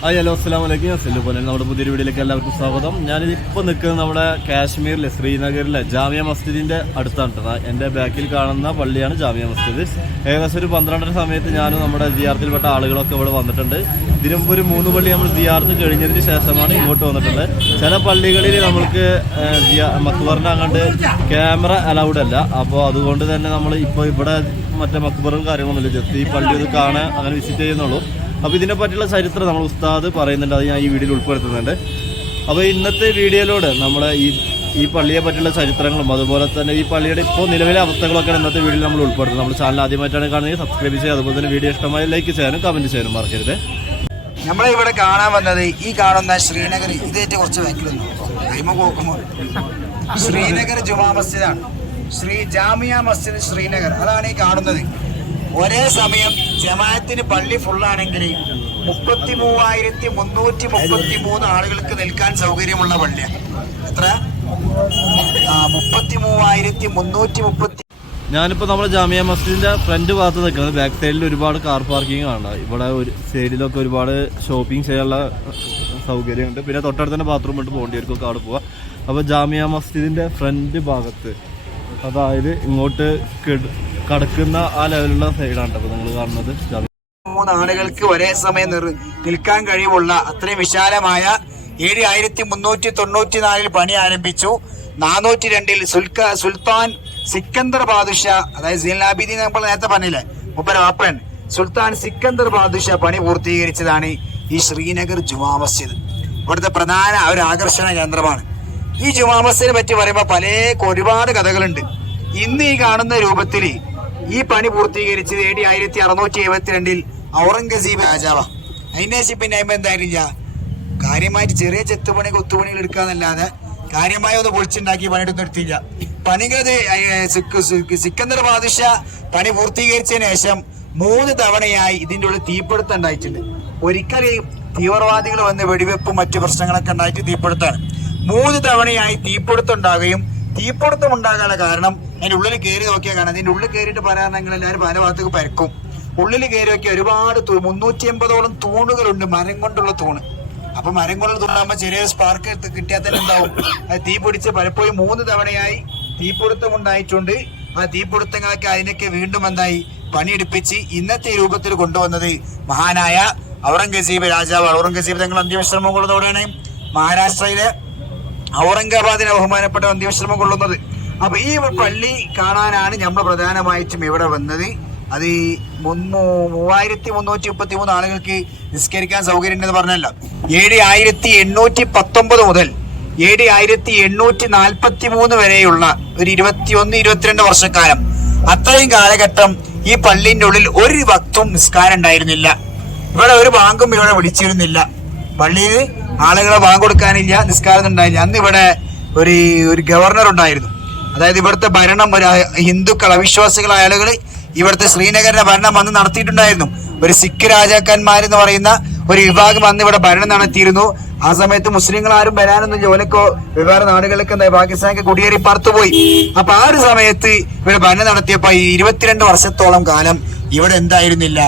Hi hello അസ്സാം വലൈക്കും അസലു പോലെ നമ്മുടെ പുതിയൊരു വീഡിയോയിലേക്ക് എല്ലാവർക്കും സ്വാഗതം. ഞാനിത് ഇപ്പോൾ നിൽക്കുന്നത് നമ്മുടെ കാശ്മീരിലെ ശ്രീനഗറിലെ ജാമിയ മസ്ജിദിന്റെ അടുത്താണ് കേട്ടോ. എന്റെ ബാക്കിൽ കാണുന്ന പള്ളിയാണ് ജാമിയ മസ്ജിദ്. ഏകദേശം ഒരു പന്ത്രണ്ടര സമയത്ത് ഞാനും നമ്മുടെ ജിയാർത്തിൽപ്പെട്ട ആളുകളൊക്കെ ഇവിടെ വന്നിട്ടുണ്ട്. ഇതിനു മുമ്പ് ഒരു മൂന്ന് പള്ളി നമ്മൾ ജിയാർത്ത് കഴിഞ്ഞതിന് ശേഷമാണ് ഇങ്ങോട്ട് വന്നിട്ടുള്ളത്. ചില പള്ളികളിൽ നമ്മൾക്ക് മക്ബറിനെ അങ്ങോട്ട് ക്യാമറ അലൗഡ് അല്ല. അപ്പോൾ അതുകൊണ്ട് തന്നെ നമ്മൾ ഇപ്പോൾ ഇവിടെ മറ്റേ മക്ബറും കാര്യങ്ങളൊന്നുമില്ല. ജസ്റ്റ് ഈ പള്ളി ഒന്ന് കാണാൻ അങ്ങനെ വിസിറ്റ് ചെയ്യുന്നുള്ളൂ. അപ്പോൾ ഇതിനെ പറ്റിയുള്ള ചരിത്രം നമ്മൾ ഉസ്താദ് പറയുന്നുണ്ട് അത് ഞാൻ ഈ വീഡിയോയിൽ ഉൾപ്പെടുത്തുന്നുണ്ട്. അപ്പോൾ ഇന്നത്തെ വീഡിയോയിലൂടെ നമ്മുടെ ഈ ഈ പള്ളിയെ പറ്റിയുള്ള ചരിത്രങ്ങളും അതുപോലെ തന്നെ ഈ പള്ളിയുടെ ഇപ്പോൾ നിലവിലെ അവസ്ഥകളൊക്കെ ഇന്നത്തെ വീഡിയോയിൽ നമ്മൾ ഉൾപ്പെടുത്തുന്നത് നമ്മൾ ചാനൽ ആദ്യമായിട്ടാണ് കാണുന്നത് സബ്സ്ക്രൈബ് ചെയ്യുക അതുപോലെ തന്നെ വീഡിയോ ഇഷ്ടമായി ലൈക്ക് ചെയ്യാനും കമന്റ് ചെയ്യാനും മറക്കരുത്. നമ്മളെ ഇവിടെ കാണാൻ വന്നത് ഈ കാണുന്ന ശ്രീനഗർ ഇതേറ്റ് കുറച്ച് ശ്രീനഗർ ജുമാ മസ്ജിദാണ്. ശ്രീ ജാമിയ മസ്ജിദ് ശ്രീനഗർ അതാണ് ഈ കാണുന്നത്. ഒരേ സമയം ജമാഅത്തിന് പള്ളി ഫുള്ളാണെങ്കിൽ മുപ്പത്തി മൂവായിരത്തി മുന്നൂറ്റി മുപ്പത്തി മൂന്ന് ആളുകൾക്ക് നിൽക്കാൻ സൗകര്യമുള്ള പള്ളിയാണ് എത്ര? മുപ്പത്തി മൂവായിരത്തി മുന്നൂറ്റി മുപ്പത്തി ഞാനിപ്പോൾ നമ്മുടെ ജാമിയ മസ്ജിദിന്റെ ഫ്രണ്ട് ഭാഗത്ത് നിൽക്കുന്നത്. ബാക്ക് സൈഡിൽ ഒരുപാട് കാർ പാർക്കിംഗ് ആണ് ഇവിടെ ഒരു സൈഡിലൊക്കെ ഒരുപാട് ഷോപ്പിംഗ് ചെയ്യാനുള്ള സൗകര്യമുണ്ട്. പിന്നെ തൊട്ടടുത്ത് തന്നെ ബാത്റൂം ഉണ്ട്. പോകേണ്ടിയവർക്കൊക്കെ അവിടെ പോവാം. അപ്പോൾ ജാമിയ മസ്ജിദിന്റെ ഫ്രണ്ട് ഭാഗത്ത്. അതായത് ഇങ്ങോട്ട് കടക്കുന്ന ആ ലെവലുള്ള സൈഡാണ് നിങ്ങൾ കാണുന്നത് ജാമിയ മൂന്ന് ആളുകൾക്ക് ഒരേ സമയം നിൽക്കാൻ കഴിവുള്ള അത്രയും വിശാലമായ ഏഴ് ആയിരത്തി മുന്നൂറ്റി തൊണ്ണൂറ്റി നാലിൽ പണി ആരംഭിച്ചു. നാനൂറ്റി രണ്ടിൽ സുൽക്ക സുൽത്താൻ സിക്കന്ദർ ബാദുഷ അതായത് സീനാബിദി നമ്മൾ നേരത്തെ പറഞ്ഞില്ലേ മുപ്പര വാപ്പൻ. സുൽത്താൻ സിക്കന്ദർ ബാദുഷ പണി പൂർത്തീകരിച്ചതാണ് ഈ ശ്രീനഗർ ജുമാ മസ്ജിദ്. ഇവിടുത്തെ പ്രധാന ഒരു ആകർഷണ കേന്ദ്രമാണ്. ഈ ജുമാ മസ്ജിദിനെ പറ്റി പറയുമ്പോൾ പല ഒരുപാട് കഥകളുണ്ട്. ഇന്ന് ഈ കാണുന്ന രൂപത്തിൽ ഈ പണി പൂർത്തീകരിച്ച് എ ആയിരത്തി അറുന്നൂറ്റി എഴുപത്തിരണ്ടിൽ ഔറംഗസീബ് രാജാവ. അതിന്റെ ശേഷം പിന്നെ അയിമ്പ എന്തായിരുന്നില്ല കാര്യമായിട്ട് ചെറിയ ചെത്തുപണി കൊത്തുപണികൾ എടുക്കാന്നല്ലാതെ കാര്യമായി ഒന്ന് പൊളിച്ചുണ്ടാക്കി പണിയെടുത്ത് നിർത്തിയില്ല പണികളത് സിക്കന്ദർ ബാദിഷ പണി പൂർത്തീകരിച്ചതിന് ശേഷം മൂന്ന് തവണയായി ഇതിന്റെ ഉള്ളിൽ തീപിടുത്തം ഉണ്ടായിട്ടുണ്ട്. ഒരിക്കൽ തീവ്രവാദികൾ വന്ന് വെടിവെപ്പും മറ്റു പ്രശ്നങ്ങളൊക്കെ ഉണ്ടായിട്ട് തീപിടുത്താണ് മൂന്ന് തവണയായി തീപിടുത്തം തീപിടുത്തം ഉണ്ടാകാനുള്ള കാരണം അതിന്റെ ഉള്ളിൽ കയറി നോക്കിയാൽ കാണാം അതിന്റെ ഉള്ളിൽ കയറിയിട്ട് പറയാണെങ്കിൽ എല്ലാവരും പല ഭാഗത്തേക്ക് പരക്കും. ഉള്ളിൽ കയറി നോക്കിയാൽ ഒരുപാട് തൂ- മുന്നൂറ്റി എൺപതോളം തൂണുകളുണ്ട് മരം കൊണ്ടുള്ള തൂണ്. അപ്പൊ മരം കൊണ്ടുള്ള തൂണാകുമ്പോൾ ചെറിയ സ്പാർക്ക് കിട്ടിയാൽ തന്നെ ഉണ്ടാവും അത് തീ പിടിച്ച് പലപ്പോഴും മൂന്ന് തവണയായി തീപിടുത്തം ഉണ്ടായിട്ടുണ്ട്. ആ തീപിടുത്തങ്ങളൊക്കെ അതിനൊക്കെ വീണ്ടും എന്തായി? പണിയെടുപ്പിച്ച് ഇന്നത്തെ രൂപത്തിൽ കൊണ്ടുവന്നത് മഹാനായ ഔറംഗസീബ് രാജാവ്. ഔറംഗസീബ് തങ്ങൾ അന്ത്യവിശ്രമം കൊള്ളുന്നതോടെയാണ് മഹാരാഷ്ട്രയിലെ ഔറംഗാബാദിനെ ബഹുമാനപ്പെട്ട അന്ത്യവിശ്രമം കൊള്ളുന്നത്. അപ്പൊ ഈ പള്ളി കാണാനാണ് നമ്മൾ പ്രധാനമായിട്ടും ഇവിടെ വന്നത്. അത് ഈ മൂവായിരത്തി മുന്നൂറ്റി മുപ്പത്തി മൂന്ന് ആളുകൾക്ക് നിസ്കരിക്കാൻ സൗകര്യം എന്ന് പറഞ്ഞല്ലോ. ഡി ആയിരത്തി എണ്ണൂറ്റി പത്തൊമ്പത് മുതൽ ഡി ആയിരത്തി എണ്ണൂറ്റി നാൽപ്പത്തി മൂന്ന് വരെയുള്ള ഒരു ഇരുപത്തി ഒന്ന് ഇരുപത്തിരണ്ട് വർഷക്കാലം അത്രയും കാലഘട്ടം ഈ പള്ളിന്റെ ഉള്ളിൽ ഒരു ഭക്തും നിസ്കാരം ഉണ്ടായിരുന്നില്ല. ഇവിടെ ഒരു ബാങ്കും ഇവിടെ വിളിച്ചിരുന്നില്ല. പള്ളിയിൽ ആളുകളെ വാങ്ങ കൊടുക്കാനില്ല നിസ്കാരം ഉണ്ടായില്ല. അന്ന് ഇവിടെ ഒരു ഒരു ഗവർണർ ഉണ്ടായിരുന്നു. അതായത് ഇവിടുത്തെ ഭരണം ഒരു ഹിന്ദുക്കൾ അവിശ്വാസികളായ ആളുകൾ ഇവിടുത്തെ ശ്രീനഗറിന്റെ ഭരണം അന്ന് നടത്തിയിട്ടുണ്ടായിരുന്നു. ഒരു സിഖ് രാജാക്കന്മാർ എന്ന് പറയുന്ന ഒരു വിഭാഗം അന്ന് ഇവിടെ ഭരണം നടത്തിയിരുന്നു. ആ സമയത്ത് മുസ്ലിങ്ങൾ ആരും വരാനൊന്നും ജോലിക്കോ വേറെ നാടുകളിലേക്ക് എന്താ പാകിസ്ഥാനൊക്കെ കുടിയേറി പറത്തുപോയി അപ്പൊ ആ ഒരു സമയത്ത് ഇവിടെ ഭരണം നടത്തിയപ്പോ ഈ ഇരുപത്തിരണ്ട് വർഷത്തോളം കാലം ഇവിടെ എന്തായിരുന്നില്ല?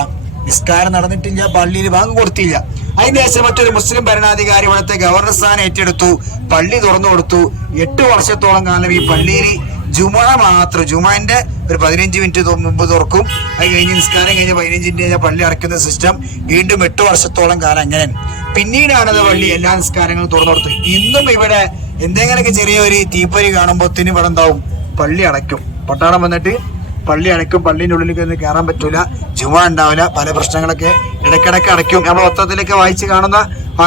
നിസ്കാരം നടന്നിട്ടില്ല പള്ളിയിൽ ബാങ്ക് കൊടുത്തില്ല. അതിന് ശേഷം മറ്റൊരു മുസ്ലിം ഭരണാധികാരി ഇവിടുത്തെ ഗവർണർ സ്ഥാനം ഏറ്റെടുത്തു. പള്ളി തുറന്നു കൊടുത്തു. എട്ട് വർഷത്തോളം കാലം ഈ പള്ളിയിൽ ജുമാ മാത്രം ജുമാന്റെ ഒരു പതിനഞ്ച് മിനിറ്റ് മുമ്പ് തുറക്കും. അത് കഴിഞ്ഞ് നിസ്കാരം മിനിറ്റ് കഴിഞ്ഞ പള്ളി അടയ്ക്കുന്ന സിസ്റ്റം വീണ്ടും എട്ട് വർഷത്തോളം കാലം അങ്ങനെ. പിന്നീടാണ് അത് പള്ളി എല്ലാ നിസ്കാരങ്ങളും തുറന്നു കൊടുത്തത്. ഇന്നും ഇവിടെ എന്തെങ്കിലുമൊക്കെ ചെറിയൊരു തീപ്പൊരി കാണുമ്പോൾ ഇവിടെ എന്താവും പള്ളി അടയ്ക്കും. പട്ടാളം വന്നിട്ട് പള്ളി അടയ്ക്കും പള്ളീന്റെ ഉള്ളിലേക്ക് ഒന്നും കയറാൻ പറ്റൂല. ജുമ ഉണ്ടാവില്ല പല പ്രശ്നങ്ങളൊക്കെ ഇടയ്ക്കിടയ്ക്ക് അടയ്ക്കും. നമ്മൾ പത്രത്തിലൊക്കെ വായിച്ച് കാണുന്ന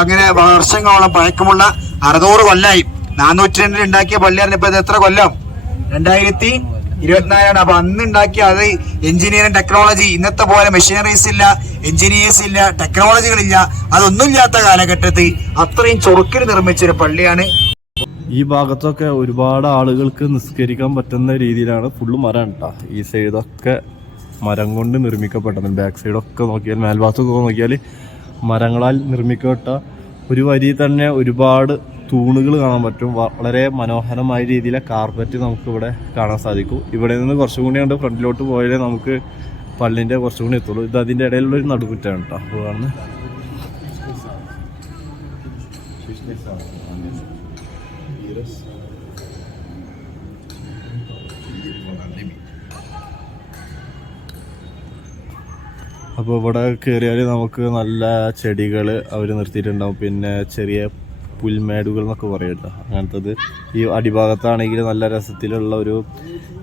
അങ്ങനെ വർഷങ്ങളോളം പഴക്കമുള്ള അറുന്നൂറ് കൊല്ലായി. നാനൂറ്റി രണ്ടിൽ ഉണ്ടാക്കിയ പള്ളിയാണ് ഇപ്പൊ എത്ര കൊല്ലം? രണ്ടായിരത്തി ഇരുപത്തിനാലാണ്. അപ്പൊ അന്ന് ഉണ്ടാക്കിയ അത് എഞ്ചിനീയറിംഗ് ടെക്നോളജി. ഇന്നത്തെ പോലെ മെഷീനറീസ് ഇല്ല എഞ്ചിനീയേഴ്സ് ഇല്ല ടെക്നോളജികളില്ല. അതൊന്നും ഇല്ലാത്ത കാലഘട്ടത്തിൽ അത്രയും ചൊറുക്കിൽ നിർമ്മിച്ചൊരു പള്ളിയാണ് ഈ ഭാഗത്തൊക്കെ ഒരുപാട് ആളുകൾക്ക് നിസ്കരിക്കാൻ പറ്റുന്ന രീതിയിലാണ് ഫുള്ള് മരം കേട്ടോ ഈ സൈഡൊക്കെ മരം കൊണ്ട് നിർമ്മിക്കപ്പെട്ടത്. ബാക്ക് സൈഡൊക്കെ നോക്കിയാൽ മേൽഭാഗത്തൊക്കെ നോക്കിയാൽ മരങ്ങളാൽ നിർമ്മിക്കപ്പെട്ട ഒരു വരി തന്നെ ഒരുപാട് തൂണുകൾ കാണാൻ പറ്റും. വളരെ മനോഹരമായ രീതിയിലെ കാർപ്പറ്റ് നമുക്ക് ഇവിടെ കാണാൻ സാധിക്കും. ഇവിടെ നിന്ന് കുറച്ചും കൂടി കണ്ട് ഫ്രണ്ടിലോട്ട് പോയാലേ നമുക്ക് പള്ളിന്റെ കുറച്ചും കൂടി എത്തുള്ളൂ. ഇത് അതിന്റെ ഇടയിലുള്ള ഒരു നടുക്കുറ്റാണ് കേട്ടോ അപ്പോൾ കാണുന്നത് അപ്പോൾ ഇവിടെ കയറിയാൽ നമുക്ക് നല്ല ചെടികൾ അവർ നിർത്തിയിട്ടുണ്ടാവും. പിന്നെ ചെറിയ പുൽമേടുകൾ എന്നൊക്കെ പറയുമല്ലോ അങ്ങനത്തത്. ഈ അടിഭാഗത്താണെങ്കിൽ നല്ല രസത്തിലുള്ള ഒരു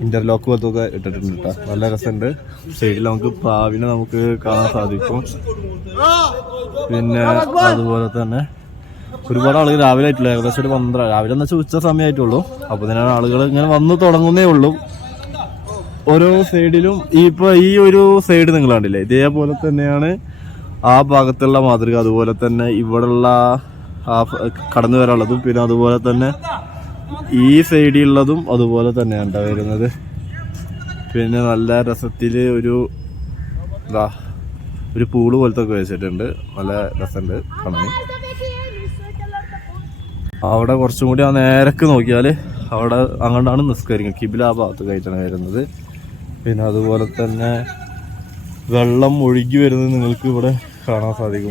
ഇന്റർലോക്ക് പോലത്തൊക്കെ ഇട്ടിട്ടുണ്ട് കേട്ടോ. നല്ല രസമുണ്ട്. സൈഡിൽ നമുക്ക് പ്രാവിനെ നമുക്ക് കാണാൻ സാധിക്കും. പിന്നെ അതുപോലെ തന്നെ ഒരുപാട് ആളുകൾ രാവിലെ ആയിട്ടില്ല. ഏകദേശം ഒരു പന്ത്രണ്ട് രാവിലെ എന്ന് വെച്ചാൽ ഉച്ച സമയമായിട്ടുള്ളൂ. അപ്പോൾ ഇതിനാണ് ആളുകൾ ഇങ്ങനെ വന്ന് തുടങ്ങുന്നേ ഉള്ളൂ. ഓരോ സൈഡിലും ഈ ഇപ്പൊ ഈ ഒരു സൈഡ് നിങ്ങൾ കണ്ടില്ലേ? ഇതേപോലെ തന്നെയാണ് ആ ഭാഗത്തുള്ള മാതൃക. അതുപോലെ തന്നെ ഇവിടെയുള്ള കടന്നു വരാനുള്ളതും പിന്നെ അതുപോലെ തന്നെ ഈ സൈഡിലുള്ളതും അതുപോലെ തന്നെയാണ് വരുന്നത്. പിന്നെ നല്ല രസത്തിൽ ഒരു ഇതാ ഒരു പൂൾ പോലത്തെ ഒക്കെ വെച്ചിട്ടുണ്ട്. നല്ല രസമുണ്ട് കാണാൻ. അവിടെ കുറച്ചും കൂടി ആ നേരക്ക് നോക്കിയാൽ അവിടെ അങ്ങോട്ടാണ് നിസ്കരിക്കുന്നത്. കിബില ആ ഭാഗത്ത് കഴിച്ചാണ് വരുന്നത്. പിന്നെ അതുപോലെ തന്നെ വെള്ളം ഒഴുകി വരുന്നത് നിങ്ങൾക്ക് ഇവിടെ കാണാൻ സാധിക്കും.